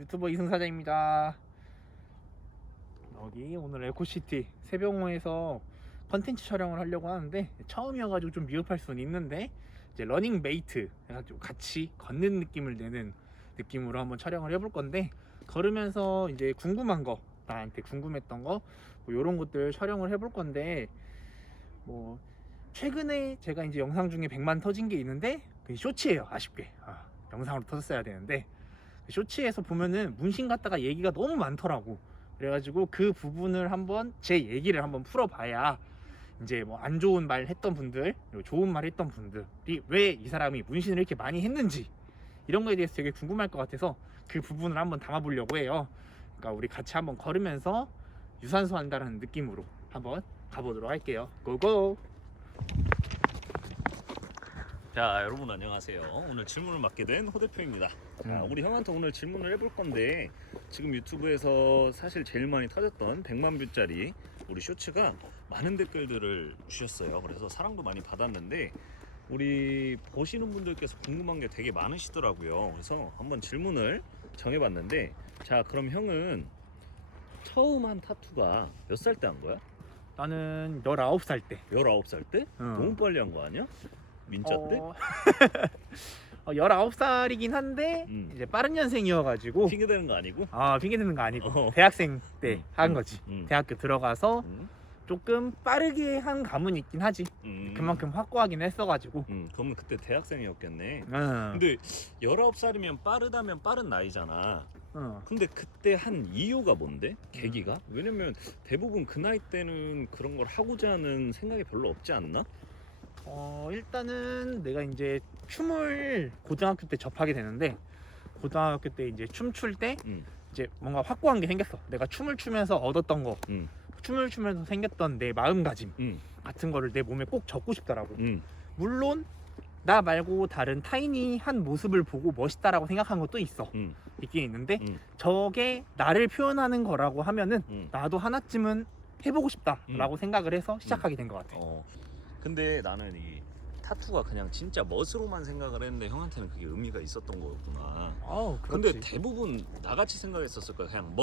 유튜버 이승사자입니다. 여기 오늘 에코시티 세병호에서 컨텐츠 촬영을 하려고 하는데 처음이어가지고 좀 미흡할 수는 있는데 이제 러닝 메이트 해가지고 같이 걷는 느낌을 내는 느낌으로 한번 촬영을 해볼 건데, 걸으면서 이제 궁금한 거, 나한테 궁금했던 거 뭐 이런 것들 촬영을 해볼 건데, 뭐 최근에 제가 이제 영상 중에 100만 터진 게 있는데 그게 쇼츠예요. 아쉽게 영상으로 터졌어야 되는데, 쇼츠에서 보면은 문신 갖다가 얘기가 너무 많더라고. 그래가지고 그 부분을 한번 제 얘기를 한번 풀어봐야 이제 뭐 안 좋은 말 했던 분들 그리고 좋은 말 했던 분들이 왜 이 사람이 문신을 이렇게 많이 했는지 이런 거에 대해서 되게 궁금할 것 같아서 그 부분을 한번 담아보려고 해요. 그러니까 우리 같이 한번 걸으면서 유산소 한다는 느낌으로 한번 가보도록 할게요. 고고! 자, 여러분 안녕하세요. 오늘 질문을 맡게 된 호 대표입니다. 자, 우리 형한테 오늘 질문을 해볼 건데, 지금 유튜브에서 사실 제일 많이 터졌던 100만 뷰짜리 우리 쇼츠가 많은 댓글들을 주셨어요. 그래서 사랑도 많이 받았는데 우리 보시는 분들께서 궁금한 게 되게 많으시더라고요. 그래서 한번 질문을 정해봤는데, 자, 그럼 형은 처음 한 타투가 몇 살 때 한 거야? 나는 19살 때 19살 때? 너무 빨리 한 거 아니야? 민자 때? 19살이긴 한데 이제 빠른 년생이어가지고 핑계 대는 거 아니고? 핑계 대는 거 아니고 어. 대학생 때 한 거지. 음. 대학교 들어가서 음. 조금 빠르게 한 감은 있긴 하지. 그만큼 확고하긴 했어가지고. 그러면 그때 대학생이었겠네. 응. 근데 19살이면 빠르다면 빠른 나이잖아. 근데 그때 한 이유가 뭔데? 계기가? 왜냐면 대부분 그 나이 때는 그런 걸 하고자 하는 생각이 별로 없지 않나? 일단은 내가 이제 춤을 고등학교 때 접하게 되는데, 고등학교 때 이제 춤출 때 이제 뭔가 확고한 게 생겼어. 내가 춤을 추면서 얻었던 거, 춤을 추면서 생겼던 내 마음가짐 같은 거를 내 몸에 꼭 적고 싶더라고. 물론 나 말고 다른 타인이 한 모습을 보고 멋있다라고 생각한 것도 있긴 있는데, 저게 나를 표현하는 거라고 하면은 나도 하나쯤은 해보고 싶다라고 생각을 해서 시작하게 된 것 같아. 근데 나는 이 타투가 그냥 진짜 멋으로만 생각을 했는데 형한테는 그게 의미가 있었던 거였구나. 근데 대부분 나같이 생각했었을 거야. 그냥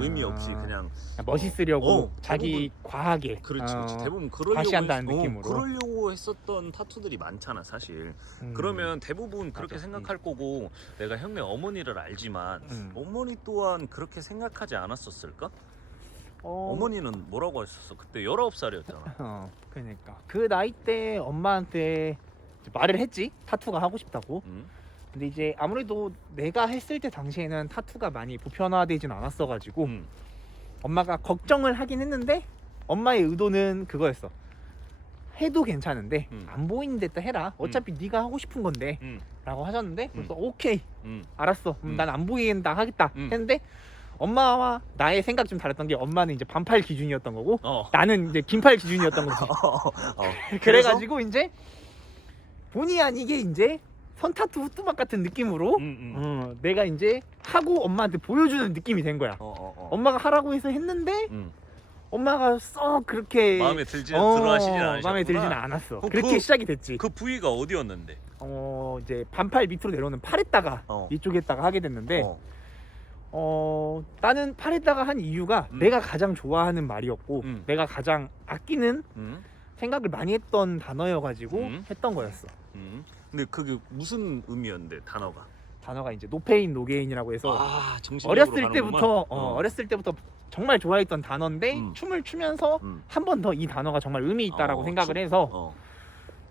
의미 없이 그냥 멋있으려고 자기 과하게. 그렇지. 대부분 과시한다는 느낌으로. 그러려고 했었던 타투들이 많잖아 사실. 그러면 대부분 그렇게 맞아. 생각할 거고, 내가 형네 어머니를 알지만 어머니 또한 그렇게 생각하지 않았었을까? 어머니는 뭐라고 하셨어? 그때 19살이었잖아. 그러니까 그 나이 때 엄마한테 이제 말을 했지, 타투가 하고 싶다고. 근데 이제 아무래도 내가 했을 때 당시에는 타투가 많이 보편화되진 않았어가지고 엄마가 걱정을 하긴 했는데, 엄마의 의도는 그거였어. 해도 괜찮은데 안 보이는 데다 해라. 어차피 네가 하고 싶은 건데 라고 하셨는데, 그래서 오케이 알았어, 난 안 보인다 하겠다 했는데, 엄마와 나의 생각 좀 달랐던 게, 엄마는 이제 반팔 기준이었던 거고 나는 이제 긴팔 기준이었던 거지. 그래가지고 이제 본의 아니게 이제 선타투 후뚜막 같은 느낌으로 내가 이제 하고 엄마한테 보여주는 느낌이 된 거야. 엄마가 하라고 해서 했는데 엄마가 썩 그렇게 마음에 들어하시진 않으셨구나. 마음에 들지는 않았어. 그렇게 시작이 됐지. 그 부위가 어디였는데? 이제 반팔 밑으로 내려오는 팔에다가 이쪽에다가 하게 됐는데, 나는 팔에다가 한 이유가 내가 가장 좋아하는 말이었고 내가 가장 아끼는 생각을 많이 했던 단어여가지고 했던 거였어. 근데 그게 무슨 의미였는데 단어가 이제 노페인 노게인이라고 해서 정신력으로 어렸을 때부터 정말 좋아했던 단어인데, 춤을 추면서 한 번 더 이 단어가 정말 의미 있다라고 생각을 해서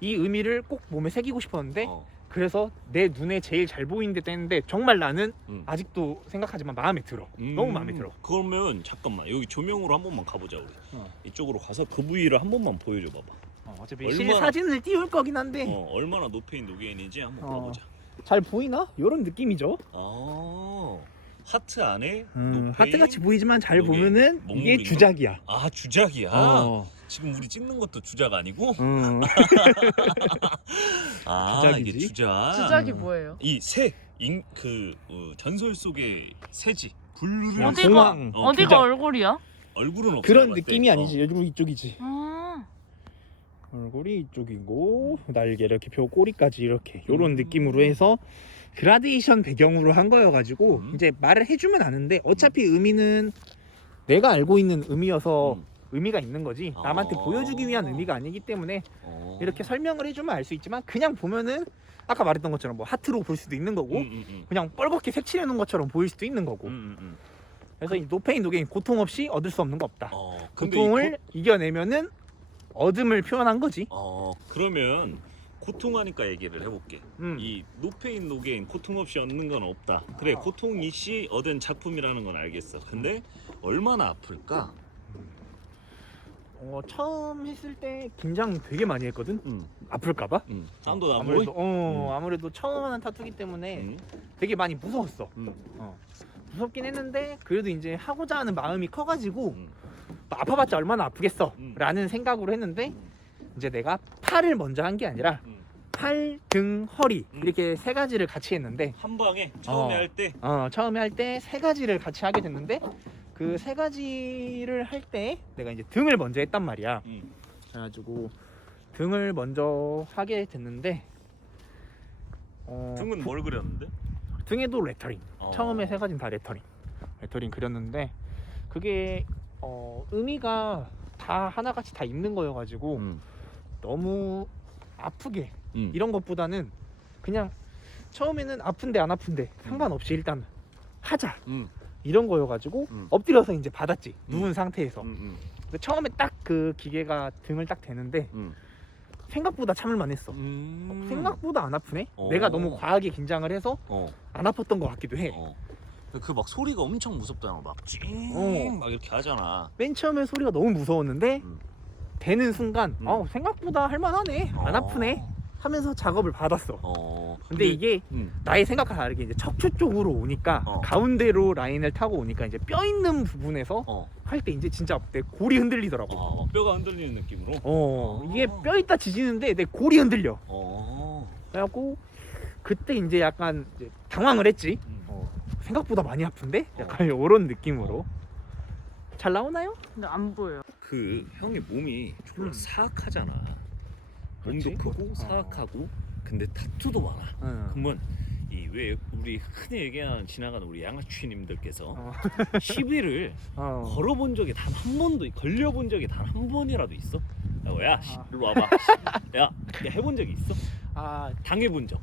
이 의미를 꼭 몸에 새기고 싶었는데, 그래서 내 눈에 제일 잘 보이는 데 했는데 정말 나는 아직도 생각하지만 마음에 들어. 너무 마음에 들어. 그러면 잠깐만, 여기 조명으로 한 번만 가보자. 우리 이쪽으로 가서 그 부위를 한 번만 보여줘 봐봐. 어차피 사진을 띄울 거긴 한데 얼마나 노페인 노게인인지 한번 봐보자. 잘 보이나? 이런 느낌이죠. 하트 안에 노페인, 하트같이 보이지만 잘 노게인, 보면은 이게 몽골인가? 주작이야. 주작이야. 지금 우리 찍는 것도 주작 아니고? 주작이지? 이게 주작. 주작이 뭐예요? 이 새, 전설 속의 새지. 블루를 어디가 주작. 얼굴이야? 얼굴은 없어. 그런 느낌이 아니지. 요즘 이쪽이지. 아, 얼굴이 이쪽이고 날개 이렇게 펴고 꼬리까지 이렇게 요런 느낌으로 해서 그라데이션 배경으로 한 거여가지고 이제 말을 해주면 아는데 어차피 의미는 내가 알고 있는 의미여서 의미가 있는 거지 남한테 보여주기 위한 의미가 아니기 때문에 이렇게 설명을 해주면 알 수 있지만 그냥 보면은 아까 말했던 것처럼 뭐 하트로 볼 수도 있는 거고 그냥 뻘겋게 색칠해 놓은 것처럼 보일 수도 있는 거고 그래서 이 노페인 노게인 고통 없이 얻을 수 없는 거 없다. 근데 고통을 이겨내면은 어둠을 표현한 거지. 그러면 고통하니까 얘기를 해볼게. 이 노페인 노게인 고통 없이 얻는 건 없다. 그래 고통 이씨 얻은 작품이라는 건 알겠어. 근데 얼마나 아플까? 처음 했을 때 긴장 되게 많이 했거든. 아플까봐. 땀도 나고. 아무래도 처음 하는 타투기 때문에 되게 많이 무서웠어. 무섭긴 했는데 그래도 이제 하고자 하는 마음이 커가지고 아파봤자 얼마나 아프겠어 라는 생각으로 했는데 이제 내가 팔을 먼저 한 게 아니라 팔, 등, 허리 이렇게 세 가지를 같이 했는데 한 방에 처음에 할 때. 처음에 할 때 세 가지를 같이 하게 됐는데 그 세 가지를 할 때 내가 이제 등을 먼저 했단 말이야. 그래가지고 등을 먼저 하게 됐는데 등은 뭘 그렸는데? 등에도 레터링. 처음에 세 가지는 다 레터링 그렸는데 그게 의미가 다 하나같이 다 있는 거여가지고 너무 아프게 이런 것보다는 그냥 처음에는 아픈데 안 아픈데 상관없이 일단 하자 이런 거여가지고 엎드려서 이제 받았지 누운 상태에서. 근데 처음에 딱 그 기계가 등을 딱 대는데 생각보다 참을만 했어. 생각보다 안 아프네. 내가 너무 과하게 긴장을 해서 안 아팠던 것 같기도 해. 그 막 소리가 엄청 무섭잖아. 막 찡 막 이렇게 하잖아. 맨 처음에 소리가 너무 무서웠는데 되는 순간 생각보다 할만하네, 안 아프네 하면서 작업을 받았어. 근데 이게 나의 생각과 다르게 이제 척추 쪽으로 오니까 가운데로 라인을 타고 오니까 이제 뼈 있는 부분에서 할 때 이제 진짜 내 골이 흔들리더라고. 뼈가 흔들리는 느낌으로. 이게 뼈 있다 지지는데 내 골이 흔들려. 그래갖고 그때 이제 약간 이제 당황을 했지. 생각보다 많이 아픈데? 약간 이런 느낌으로. 잘 나오나요? 근데 안 보여. 그 형의 몸이 졸라 사악하잖아. 그렇지? 몸도 크고 사악하고 근데 타투도 많아. 그러면 이 왜 우리 흔히 얘기하는 지나가는 우리 양아치님들께서 시비를 걸어본 적이 단 한 번도 걸려본 적이 단 한 번이라도 있어? 야, 일로 와봐. 야, 해본 적이 있어? 당해본 적?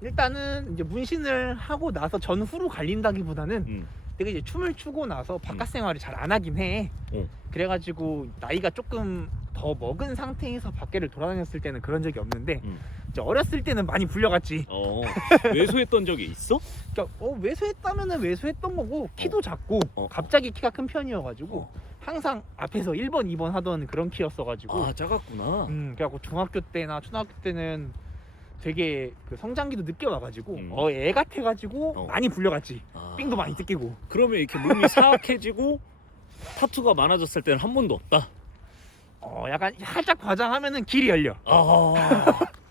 일단은 이제 문신을 하고 나서 전후로 갈린다기보다는 내가 이제 춤을 추고 나서 바깥 생활을 잘 안 하긴 해. 그래가지고 나이가 조금 더 먹은 상태에서 밖에를 돌아다녔을 때는 그런 적이 없는데 이제 어렸을 때는 많이 불려갔지. 외소했던 적이 있어? 그러니까 외소했다면은 외소했던 거고 키도 작고 갑자기 키가 큰 편이어가지고 항상 앞에서 1번, 2번 하던 그런 키였어가지고. 작았구나. 그래갖고 중학교 때나 초등학교 때는 되게 그 성장기도 늦게 와가지고 애 같아가지고 많이 불려갔지. 삥도 많이 뜯기고. 그러면 이렇게 몸이 사악해지고 타투가 많아졌을 때는 한 번도 없다. 약간 살짝 과장하면은 길이 열려.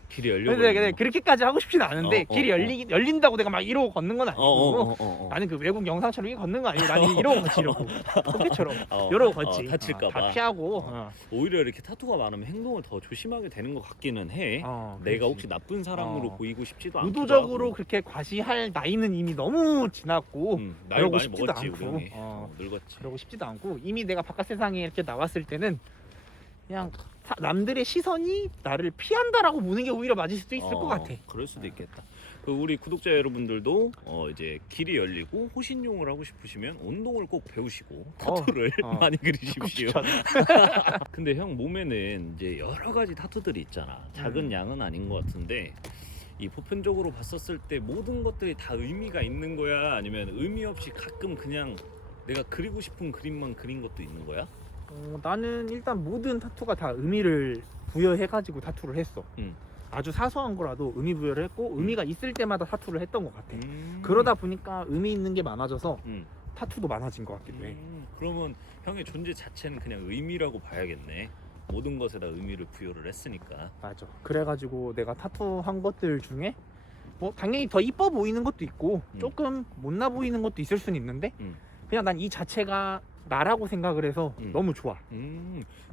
길이 열려. 근데 그렇게까지 하고 싶진 않은데 길이 열린다고 내가 막 이러고 걷는 건 아니고 나는 그 외국 영상처럼 이렇게 걷는 거 아니고 나는 이러고 걷지 이러고 뽀개처럼 이러고 걷지. 다칠까봐. 다 피하고. 오히려 이렇게 타투가 많으면 행동을 더 조심하게 되는 것 같기는 해. 내가 혹시 나쁜 사람으로 보이고 싶지도 않고. 의도적으로 그렇게 과시할 나이는 이미 너무 지났고 나이 그러고 많이 싶지도 먹었지 않고. 우리 형이. 늙었지. 그러고 싶지도 않고 이미 내가 바깥 세상에 이렇게 나왔을 때는 그냥 남들의 시선이 나를 피한다라고 보는 게 오히려 맞을 수도 있을 것 같아. 그럴 수도 있겠다. 그 우리 구독자 여러분들도 이제 길이 열리고 호신용을 하고 싶으시면 운동을 꼭 배우시고 타투를 많이 그리십시오. 근데 형 몸에는 이제 여러 가지 타투들이 있잖아. 작은 양은 아닌 것 같은데 이 보편적으로 봤었을 때 모든 것들이 다 의미가 있는 거야? 아니면 의미 없이 가끔 그냥 내가 그리고 싶은 그림만 그린 것도 있는 거야? 나는 일단 모든 타투가 다 의미를 부여해가지고 타투를 했어. 아주 사소한 거라도 의미 부여를 했고 의미가 있을 때마다 타투를 했던 것 같아. 그러다 보니까 의미 있는 게 많아져서 타투도 많아진 것 같기도 해. 그러면 형의 존재 자체는 그냥 의미라고 봐야겠네. 모든 것에다 의미를 부여를 했으니까. 맞아. 그래가지고 내가 타투 한 것들 중에 뭐 당연히 더 이뻐 보이는 것도 있고 조금 못나 보이는 것도 있을 수는 있는데 그냥 난 이 자체가 나라고 생각을 해서 너무 좋아.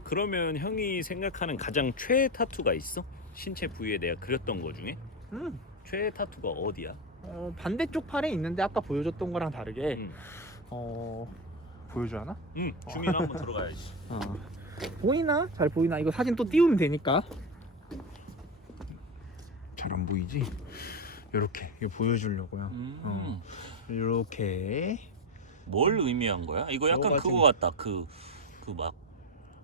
그러면 형이 생각하는 가장 최애 타투가 있어? 신체 부위에 내가 그렸던 거 중에? 최애 타투가 어디야? 반대쪽 팔에 있는데 아까 보여줬던 거랑 다르게 보여줘 하나? 주민 한번 들어가야지. 보이나? 잘 보이나? 이거 사진 또 띄우면 되니까. 잘 안 보이지? 요렇게 이거 보여주려고요. 요렇게. 뭘 의미한 거야? 이거 약간 같은- 그거 같다. 그 막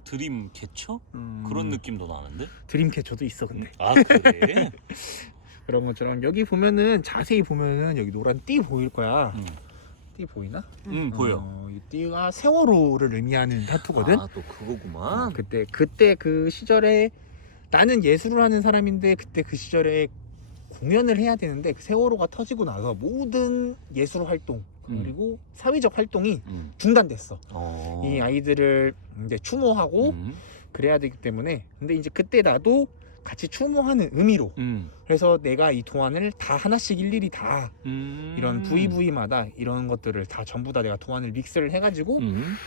드림 캐쳐? 그런 느낌도 나는데? 드림캐쳐도 있어 근데. 아 그래? 그런 것처럼 여기 보면은 자세히 보면은 여기 노란 띠 보일 거야. 음. 띠 보이나? 보여. 이 띠가 세월호를 의미하는 타투거든. 아 또 그거구만. 그때 그 시절에 나는 예술을 하는 사람인데 그때 그 시절에 공연을 해야 되는데 그 세월호가 터지고 나서 모든 예술 활동 그리고 사회적 활동이 중단됐어. 이 아이들을 이제 추모하고 그래야 되기 때문에. 근데 이제 그때 나도 같이 추모하는 의미로 그래서 내가 이 도안을 다 하나씩 일일이 다 이런 부위마다 이런 것들을 다 전부 다 내가 도안을 믹스를 해가지고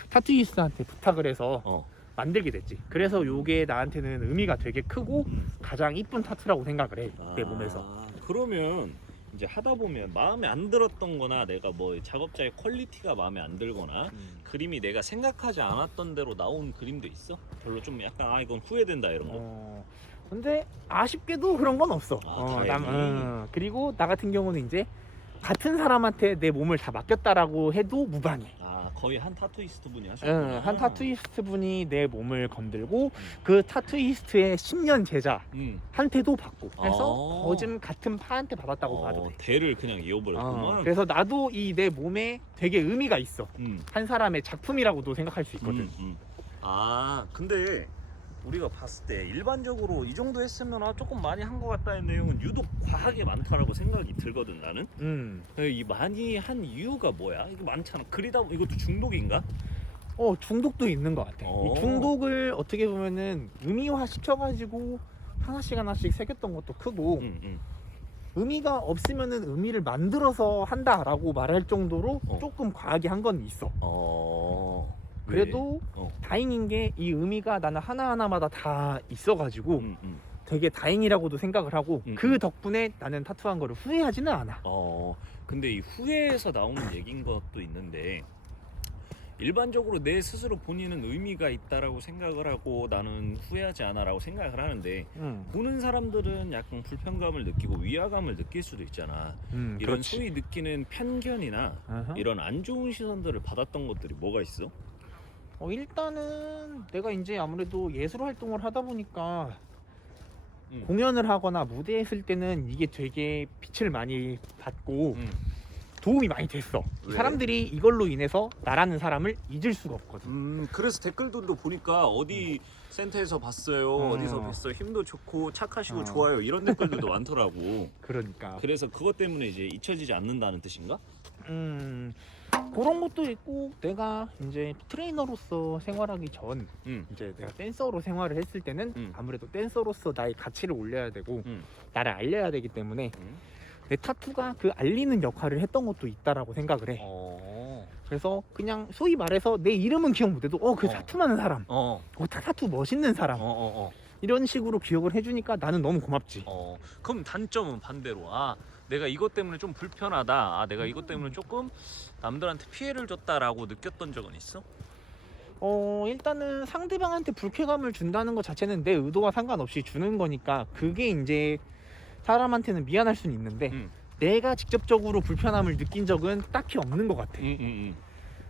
타투이스트한테 부탁을 해서 만들게 됐지. 그래서 요게 나한테는 의미가 되게 크고 가장 이쁜 타투라고 생각을 해. 내 몸에서. 그러면 이제 하다 보면 마음에 안 들었던 거나 내가 뭐 작업자의 퀄리티가 마음에 안 들거나 그림이 내가 생각하지 않았던 대로 나온 그림도 있어? 별로 좀 약간 이건 후회된다 이런 거? 근데 아쉽게도 그런 건 없어. 다행히. 그리고 나 같은 경우는 이제 같은 사람한테 내 몸을 다 맡겼다라고 해도 무방해. 거의 한 타투이스트 분이 하셨구나. 한 타투이스트 분이 내 몸을 건들고 그 타투이스트의 10년 제자한테도 받고 해서 거진 같은 파한테 받았다고 봐도 돼. 대를 그냥 이어버렸구만. 그래서 나도 이 내 몸에 되게 의미가 있어. 한 사람의 작품이라고도 생각할 수 있거든. 근데 우리가 봤을 때 일반적으로 이 정도 했으면 조금 많이 한 것 같다는 내용은 유독 과하게 많다라고 생각이 들거든 나는. 이 많이 한 이유가 뭐야? 이거 많잖아. 그리다 이것도 중독인가? 중독도 있는 것 같아. 이 중독을 어떻게 보면은 의미화 시켜가지고 하나씩 새겼던 것도 크고 의미가 없으면은 의미를 만들어서 한다라고 말할 정도로 조금 과하게 한 건 있어. 그래도 다행인 게 이 의미가 나는 하나하나마다 다 있어가지고 되게 다행이라고도 생각을 하고 그 덕분에 나는 타투한 거를 후회하지는 않아. 근데 이 후회에서 나오는 얘기인 것도 있는데 일반적으로 내 스스로 본인은 의미가 있다라고 생각을 하고 나는 후회하지 않아라고 생각을 하는데 보는 사람들은 약간 불편감을 느끼고 위화감을 느낄 수도 있잖아. 이런 그렇지. 소위 느끼는 편견이나 이런 안 좋은 시선들을 받았던 것들이 뭐가 있어? 일단은 내가 이제 아무래도 예술 활동을 하다 보니까 공연을 하거나 무대에 있을 때는 이게 되게 빛을 많이 받고 도움이 많이 됐어. 왜? 사람들이 이걸로 인해서 나라는 사람을 잊을 수가 없거든. 그래서 댓글들도 보니까 어디 센터에서 봤어요, 어디서 뵀어요, 힘도 좋고 착하시고 좋아요 이런 댓글들도 많더라고. 그러니까 그래서 그것 때문에 이제 잊혀지지 않는다는 뜻인가? 그런 것도 있고 내가 이제 트레이너로서 생활하기 전 이제 내가 댄서로 생활을 했을 때는 아무래도 댄서로서 나의 가치를 올려야 되고 나를 알려야 되기 때문에 내 타투가 그 알리는 역할을 했던 것도 있다라고 생각을 해. 그래서 그냥 소위 말해서 내 이름은 기억 못해도 그 타투 많은 사람, 타투 멋있는 사람 이런 식으로 기억을 해주니까 나는 너무 고맙지. 그럼 단점은 반대로 내가 이것 때문에 좀 불편하다, 내가 이것 때문에 조금 남들한테 피해를 줬다라고 느꼈던 적은 있어? 일단은 상대방한테 불쾌감을 준다는 것 자체는 내 의도와 상관없이 주는 거니까 그게 이제 사람한테는 미안할 수는 있는데 내가 직접적으로 불편함을 느낀 적은 딱히 없는 것 같아.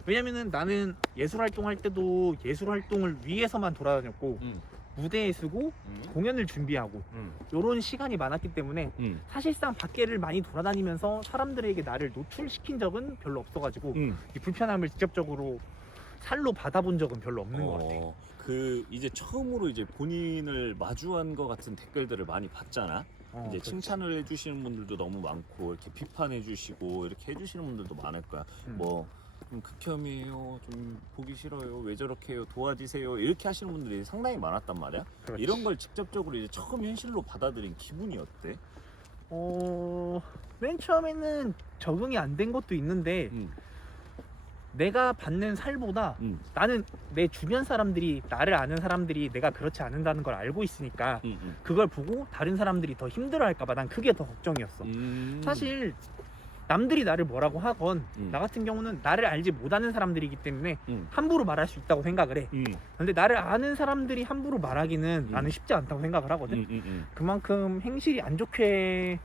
왜냐면은 나는 예술 활동할 때도 예술 활동을 위해서만 돌아다녔고 무대에 서고 공연을 준비하고 이런 시간이 많았기 때문에 사실상 밖에를 많이 돌아다니면서 사람들에게 나를 노출시킨 적은 별로 없어가지고 이 불편함을 직접적으로 살로 받아본 적은 별로 없는 것 같아. 이제 처음으로 이제 본인을 마주한 것 같은 댓글들을 많이 봤잖아. 이제 그렇지. 칭찬을 해주시는 분들도 너무 많고 이렇게 비판해주시고 이렇게 해주시는 분들도 많을 거야. 좀 극혐이에요, 좀 보기 싫어요, 왜 저렇게 해요, 도와주세요 이렇게 하시는 분들이 상당히 많았단 말이야. 그렇지. 이런 걸 직접적으로 이제 처음 현실로 받아들인 기분이 어때? 맨 처음에는 적응이 안 된 것도 있는데 내가 받는 살보다 나는 내 주변 사람들이 나를 아는 사람들이 내가 그렇지 않는다는 걸 알고 있으니까 그걸 보고 다른 사람들이 더 힘들어할까봐 난 그게 더 걱정이었어. 사실 남들이 나를 뭐라고 하건 나 같은 경우는 나를 알지 못하는 사람들이기 때문에 함부로 말할 수 있다고 생각을 해. 근데 나를 아는 사람들이 함부로 말하기는 나는 쉽지 않다고 생각을 하거든. 그만큼 행실이 안 좋게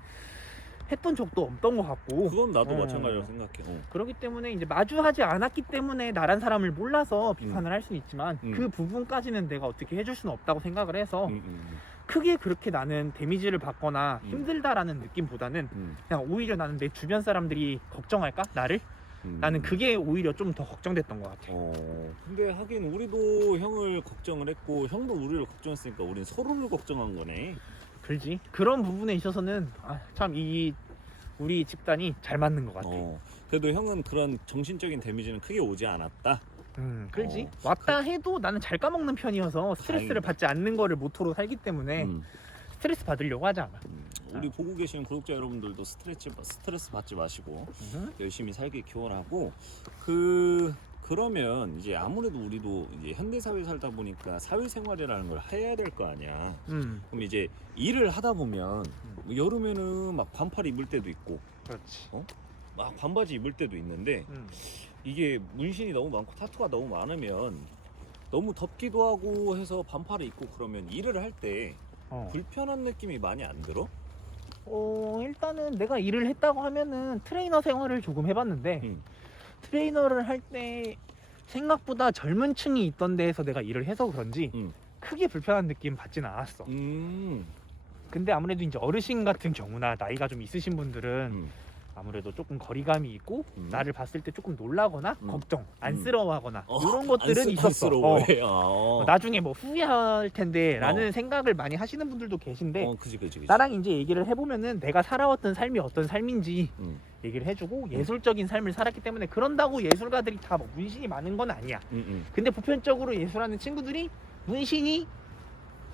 했던 적도 없던 것 같고. 그건 나도 마찬가지라고 생각해. 그렇기 때문에 이제 마주하지 않았기 때문에 나란 사람을 몰라서 비판을 할 수는 있지만 그 부분까지는 내가 어떻게 해줄 수는 없다고 생각을 해서 크게 그렇게 나는 데미지를 받거나 힘들다라는 느낌보다는 그냥 오히려 나는 내 주변 사람들이 걱정할까? 나를? 나는 그게 오히려 좀 더 걱정됐던 것 같아. 근데 하긴 우리도 형을 걱정을 했고 형도 우리를 걱정했으니까 우린 서로를 걱정한 거네. 그렇지. 그런 부분에 있어서는 참 우리 집단이 잘 맞는 것 같아. 그래도 형은 그런 정신적인 데미지는 크게 오지 않았다. 그렇지. 왔다 해도 나는 잘 까먹는 편이어서 스트레스를 다행이다. 받지 않는 거를 모토로 살기 때문에 스트레스 받으려고 하지 않아. 우리 보고 계시는 구독자 여러분들도 스트레스 받지 마시고 열심히 살길 기원하고 그러면 이제 아무래도 우리도 이제 현대 사회 살다 보니까 사회생활이라는 걸 해야 될 거 아니야. 그럼 이제 일을 하다 보면 뭐 여름에는 막 반팔 입을 때도 있고, 그렇지. 막 반바지 입을 때도 있는데 이게 문신이 너무 많고 타투가 너무 많으면 너무 덥기도 하고 해서 반팔을 입고 그러면 일을 할 때 불편한 느낌이 많이 안 들어? 일단은 내가 일을 했다고 하면은 트레이너 생활을 조금 해봤는데 트레이너를 할 때 생각보다 젊은 층이 있던 데에서 내가 일을 해서 그런지 크게 불편한 느낌 받지는 않았어. 근데 아무래도 이제 어르신 같은 경우나 나이가 좀 있으신 분들은 아무래도 조금 거리감이 있고 나를 봤을 때 조금 놀라거나 걱정, 안쓰러워하거나 이런 것들은 있었어. 나중에 뭐 후회할 텐데 라는 생각을 많이 하시는 분들도 계신데 그치. 나랑 이제 얘기를 해보면은 내가 살아왔던 삶이 어떤 삶인지 얘기를 해주고 예술적인 삶을 살았기 때문에 그런다고 예술가들이 다 뭐 문신이 많은 건 아니야. 근데 보편적으로 예술하는 친구들이 문신이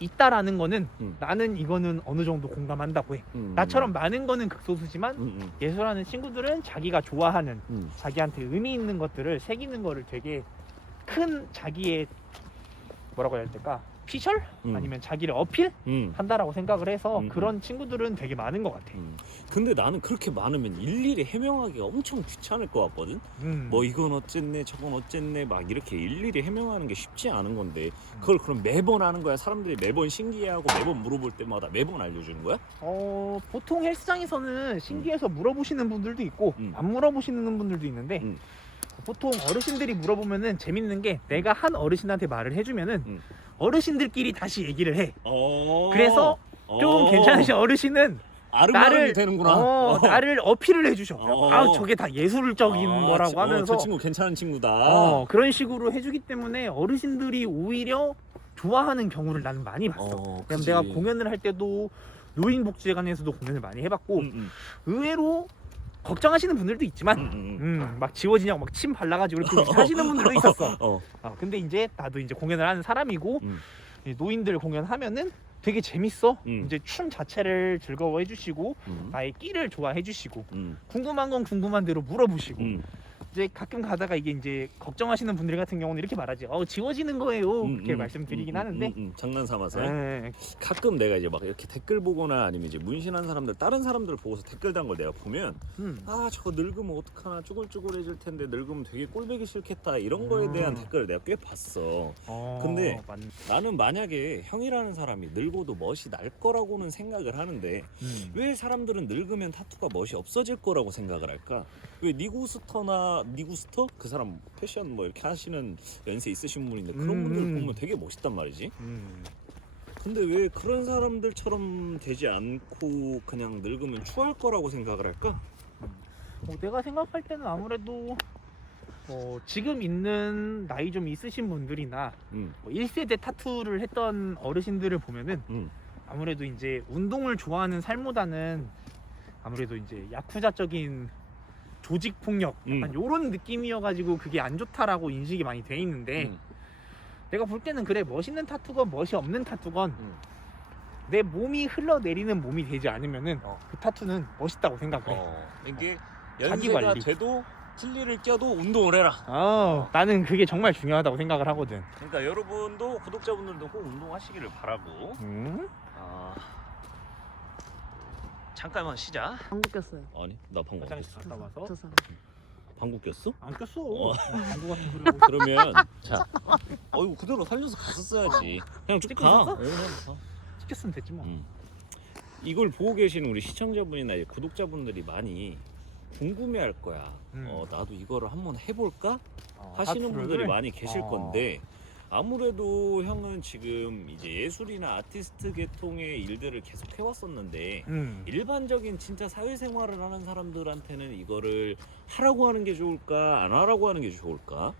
있다라는 거는 나는 이거는 어느 정도 공감한다고 해. 나처럼 많은 거는 극소수지만 예술하는 친구들은 자기가 좋아하는 자기한테 의미 있는 것들을 새기는 거를 되게 큰 자기의 뭐라고 해야 될까? 피셜? 아니면 자기를 어필? 한다라고 생각을 해서 그런 친구들은 되게 많은 것 같아. 근데 나는 그렇게 많으면 일일이 해명하기가 엄청 귀찮을 것 같거든. 뭐 이건 어쨌네 저건 어쨌네 막 이렇게 일일이 해명하는 게 쉽지 않은 건데 그걸 그럼 매번 하는 거야? 사람들이 매번 신기해하고 매번 물어볼 때마다 매번 알려주는 거야? 보통 헬스장에서는 신기해서 물어보시는 분들도 있고 안 물어보시는 분들도 있는데 보통 어르신들이 물어보면은 재밌는 게 내가 한 어르신한테 말을 해주면은 어르신들끼리 다시 얘기를 해. 그래서 좀 괜찮으신 어르신은 아름아름이 되는구나. 나를 어필을 해주셔. 저게 다 예술적인 거라고 하면서 저 친구 괜찮은 친구다. 그런 식으로 해주기 때문에 어르신들이 오히려 좋아하는 경우를 나는 많이 봤어. 왜냐면 내가 공연을 할 때도 노인복지관에서도 공연을 많이 해봤고 의외로 걱정하시는 분들도 있지만 막 지워지냐고 막 침 발라가지고 이렇게 하시는 분들도 있었어. 근데 이제 나도 이제 공연을 하는 사람이고 노인들 공연하면은 되게 재밌어. 이제 춤 자체를 즐거워해 주시고 나의 끼를 좋아해 주시고 궁금한 건 궁금한 대로 물어보시고 이제 가끔 가다가 이게 이제 걱정하시는 분들 같은 경우는 이렇게 말하지. 지워지는 거예요. 그렇게 말씀드리긴 하는데 장난 삼아서 가끔 내가 이제 막 이렇게 댓글 보거나 아니면 이제 문신한 사람들 다른 사람들 보고서 댓글 단 걸 내가 보면 저거 늙으면 어떡하나 쭈글쭈글해질 텐데 늙으면 되게 꼴보기 싫겠다 이런 거에 대한 댓글을 내가 꽤 봤어. 근데 나는 만약에 형이라는 사람이 늙어도 멋이 날 거라고는 생각을 하는데 왜 사람들은 늙으면 타투가 멋이 없어질 거라고 생각을 할까? 왜 니구스터? 그 사람 패션 뭐 이렇게 하시는 연세 있으신 분인데 그런 분들 보면 되게 멋있단 말이지. 근데 왜 그런 사람들처럼 되지 않고 그냥 늙으면 추할 거라고 생각을 할까? 내가 생각할 때는 아무래도 지금 있는 나이 좀 있으신 분들이나 1세대 타투를 했던 어르신들을 보면은 아무래도 이제 운동을 좋아하는 삶보다는 아무래도 이제 야쿠자적인 조직 폭력 약간 요런 느낌이어가지고 그게 안 좋다라고 인식이 많이 돼 있는데 내가 볼 때는 그래 멋있는 타투건 멋이 없는 타투건 내 몸이 흘러내리는 몸이 되지 않으면은 그 타투는 멋있다고 생각해. 이게 자기 연세가 관리. 돼도 틸리를 껴도 운동을 해라. 나는 그게 정말 중요하다고 생각을 하거든. 그러니까 여러분도 구독자분들도 꼭 운동하시기를 바라고 잠깐만 쉬자. 방구 꼈어요. 아니 나 방구 안 화장실 꼈어. 갔다 와서 저 사람. 방구 꼈어? 안 꼈어. 어. 방구 같은 소리 하고. 그러면 자, 이거 그대로 살려서 갔었어야지. 그냥 쭉 찍고 가. 있었어? 그냥 가. 찍혔으면 됐지 뭐. 이걸 보고 계신 우리 시청자분이나 구독자분들이 많이 궁금해할 거야. 나도 이거를 한번 해볼까 하시는 타투를? 분들이 많이 계실 어. 건데 아무래도 형은 지금 이제 예술이나 아티스트 계통의 일들을 계속 해왔었는데 일반적인 진짜 사회생활을 하는 사람들한테는 이거를 하라고 하는 게 좋을까 안 하라고 하는 게 좋을까?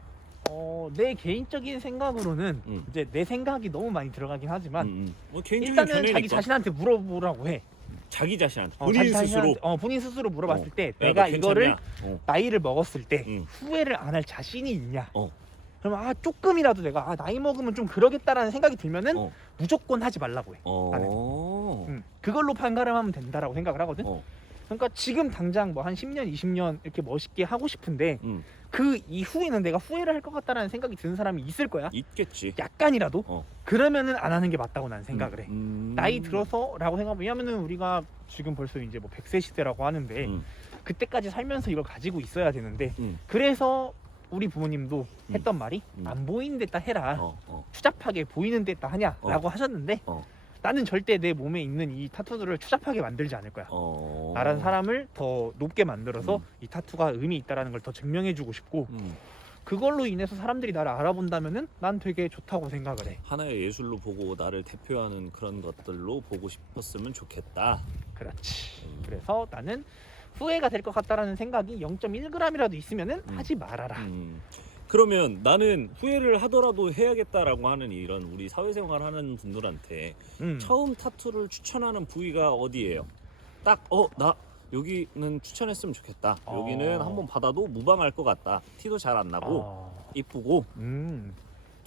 내 개인적인 생각으로는 이제 내 생각이 너무 많이 들어가긴 하지만 뭐 개인적인 일단은 자기 견해니까. 자신한테 물어보라고 해. 자기 자신한테 어, 본인 자기 스스로 자신한테, 본인 스스로 물어봤을 때 야, 내가 너 이거를 괜찮냐? 나이를 먹었을 때 응. 후회를 안 할 자신이 있냐. 어. 그러면 조금이라도 내가 나이 먹으면 좀 그러겠다라는 생각이 들면은 어. 무조건 하지 말라고 해. 그걸로 판가름하면 된다라고 생각을 하거든. 그러니까 지금 당장 뭐 한 10년, 20년 이렇게 멋있게 하고 싶은데 그 이후에는 내가 후회를 할 것 같다라는 생각이 드는 사람이 있을 거야. 있겠지. 약간이라도. 어. 그러면은 안 하는 게 맞다고 난 생각을 해. 음. 나이 들어서라고 생각하면, 왜냐면은 우리가 지금 벌써 이제 뭐 100세 시대라고 하는데 그때까지 살면서 이걸 가지고 있어야 되는데 그래서 우리 부모님도 했던 말이 안 보이는 데다 해라. 추잡하게 보이는 데다 하냐라고 하셨는데 나는 절대 내 몸에 있는 이 타투들을 추잡하게 만들지 않을 거야. 나란 사람을 더 높게 만들어서 이 타투가 의미 있다라는 걸 더 증명해주고 싶고 그걸로 인해서 사람들이 나를 알아본다면은 난 되게 좋다고 생각을 해. 하나의 예술로 보고 나를 대표하는 그런 것들로 보고 싶었으면 좋겠다. 그렇지. 그래서 나는 후회가 될 것 같다라는 생각이 0.1g이라도 있으면은 하지 말아라. 그러면 나는 후회를 하더라도 해야겠다라고 하는 이런 우리 사회생활 하는 분들한테 처음 타투를 추천하는 부위가 어디예요? 딱 나 여기는 추천했으면 좋겠다. 여기는 한번 받아도 무방할 것 같다. 티도 잘 안 나고 이쁘고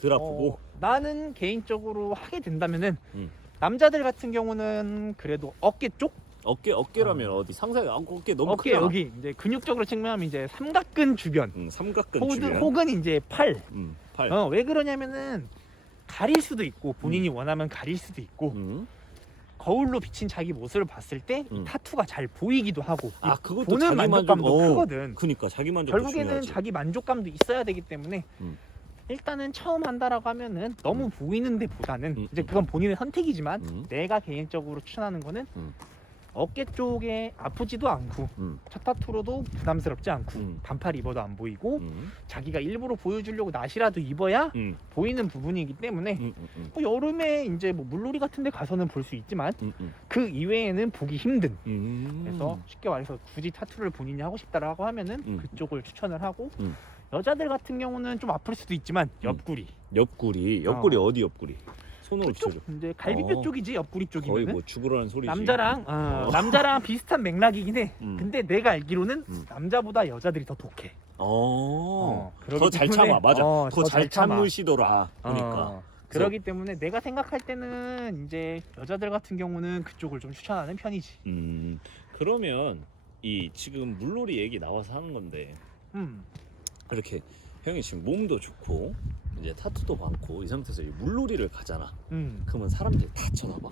덜 아프고. 나는 개인적으로 하게 된다면은 남자들 같은 경우는 그래도 어깨 쪽? 어깨라면 어디 상세 어깨 너무 어깨 크잖아. 여기 이제 근육적으로 측면하면 이제 삼각근 주변, 삼각근 주변. 혹은 이제 팔. 팔. 왜 그러냐면은 가릴 수도 있고 본인이 원하면 가릴 수도 있고 거울로 비친 자기 모습을 봤을 때 이 타투가 잘 보이기도 하고 그것도 보는 자기 만족감도 크거든. 그러니까 자기 만족도 결국에는 중요하지. 자기 만족감도 있어야 되기 때문에 일단은 처음 한다라고 하면은 너무 보이는 데보다는 이제 그건 본인의 선택이지만 내가 개인적으로 추천하는 거는 어깨 쪽에 아프지도 않고 첫 타투로도 부담스럽지 않고 반팔 입어도 안 보이고 자기가 일부러 보여주려고 나시라도 입어야 보이는 부분이기 때문에 뭐 여름에 이제 뭐 물놀이 같은 데 가서는 볼 수 있지만 그 이외에는 보기 힘든 그래서 쉽게 말해서 굳이 타투를 본인이 하고 싶다라고 하면은 그쪽을 추천을 하고 여자들 같은 경우는 좀 아플 수도 있지만 옆구리 어디 옆구리? 손으로 그쪽 비춰줘. 이제 갈비뼈 쪽이지 옆구리 거의 쪽이면은 뭐 죽으라는 소리지. 남자랑 비슷한 맥락이긴 해. 근데 내가 알기로는 남자보다 여자들이 더 독해. 더 그러기 잘 때문에, 참아. 맞아. 더 더 잘 잘 참아. 참으시더라. 그러니까. 그러기 때문에 내가 생각할 때는 이제 여자들 같은 경우는 그쪽을 좀 추천하는 편이지. 그러면 이 지금 물놀이 얘기 나와서 하는 건데 이렇게 형이 지금 몸도 좋고 이제 타투도 많고 이 상태에서 물놀이를 가잖아. 그러면 사람들이 다 쳐다봐.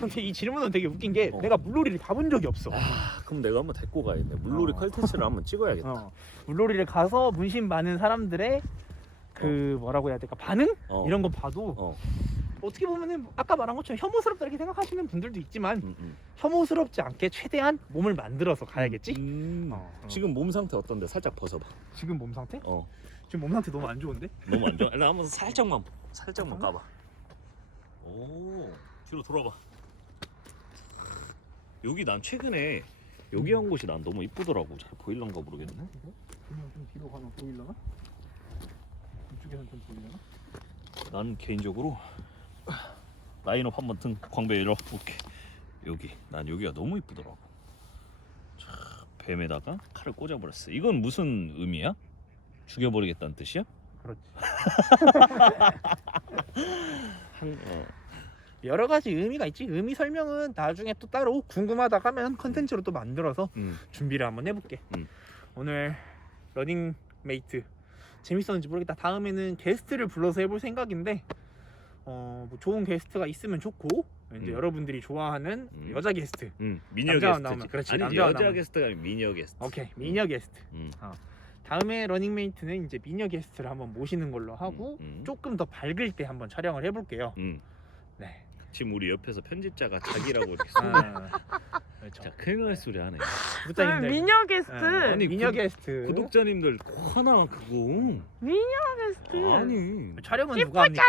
근데 이 질문은 되게 웃긴 게 내가 물놀이를 가본 적이 없어. 그럼 내가 한번 데리고 가야겠네. 물놀이 컨텐츠를 한번 찍어야겠다. 물놀이를 가서 문신 많은 사람들의 그 뭐라고 해야 될까 반응? 이런 거 봐도 어떻게 보면은 아까 말한 것처럼 혐오스럽다 이렇게 생각하시는 분들도 있지만 혐오스럽지 않게 최대한 몸을 만들어서 가야겠지? 지금 몸 상태 어떤데? 살짝 벗어봐. 지금 몸 상태? 지금 몸 상태 너무 안 좋은데? 너무 안 좋아? 나 한번 살짝만 까봐. 오, 뒤로 돌아봐. 여기 난 최근에 여기 한 곳이 난 너무 이쁘더라고. 잘 보일런가 모르겠네. 그냥 좀 뒤로 가면 보이려나? 이쪽에선 좀 보이려나? 난 개인적으로 라인업 한번 등 광배 열어볼게. 난 여기가 너무 이쁘더라고. 자, 뱀에다가 칼을 꽂아버렸어. 이건 무슨 의미야? 죽여버리겠다는 뜻이야? 그렇지. 한, 여러 가지 의미가 있지. 의미 설명은 나중에 또 따로 궁금하다 하면 컨텐츠로 또 만들어서 준비를 한번 해볼게. 오늘 러닝메이트 재밌었는지 모르겠다. 다음에는 게스트를 불러서 해볼 생각인데 뭐 좋은 게스트가 있으면 좋고 이제 여러분들이 좋아하는 여자 게스트. 미녀 남자만 게스트지. 나오면, 그렇지, 아니 남자만 여자 나오면. 게스트가 아니라 미녀 게스트. 오케이, 미녀 게스트. 음. 다음에 러닝메이트는 이제 미녀 게스트를 한번 모시는 걸로 하고 조금 더 밝을 때 한번 촬영을 해볼게요. 네. 지금 우리 옆에서 편집자가 자기라고 이렇게 그렇죠. 자, 큰일 날 소리 하네. 구독자님들. 미녀 게스트. 아니, 미녀 게스트. 구독자님들 하나 그거. 미녀 게스트. 아니. 촬영은 누가 합니까?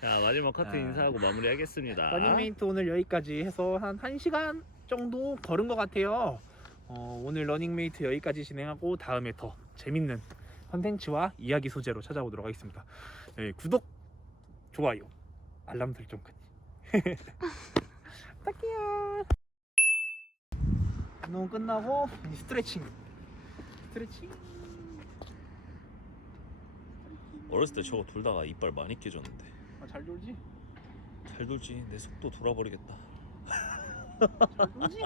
자, 마지막 커트 인사하고 마무리하겠습니다. 러닝메이트 오늘 여기까지 해서 한 1시간 정도 걸은 것 같아요. 오늘 러닝메이트 여기까지 진행하고 다음에 더 재밌는 컨텐츠와 이야기 소재로 찾아오도록 하겠습니다. 네, 구독, 좋아요, 알람 설정까지 부탁해요. 운동 끝나고 이제 스트레칭. 어렸을 때 저거 돌다가 이빨 많이 깨졌는데. 잘 돌지? 잘 돌지. 내 속도 돌아버리겠다. 잘 돌지?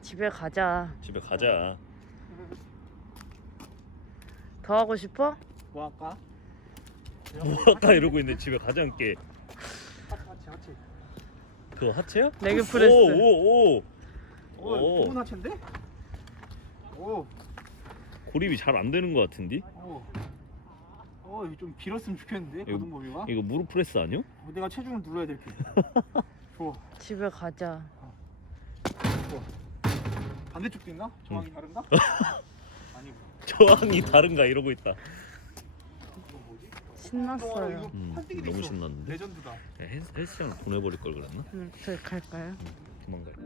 집에 가자. 집에 가자. 더 하고 싶어? 뭐 할까? 뭐 아까 이러고 있는데 집에 가자 함께. 하체. 그거 하체야? 레그 프레스. 오. 좋은 하체인데? 오. 고립이 잘 안 되는 것 같은데? 이거 좀 길었으면 좋겠는데 이거- 거동 범위가. 이거 무릎 프레스 아니야? 내가 체중을 눌러야 될게. 좋아. 집에 가자. 반대쪽도 있나? 정황이 다른가? 아니고. 저항이 다른가 이러고 있다. 이거 뭐지? 신났어요. 이거 판때기도 너무 있어. 신났는데? 레전드다. 헬스장 보내버릴 걸 그랬나? 저희 갈까요? 도망갈까?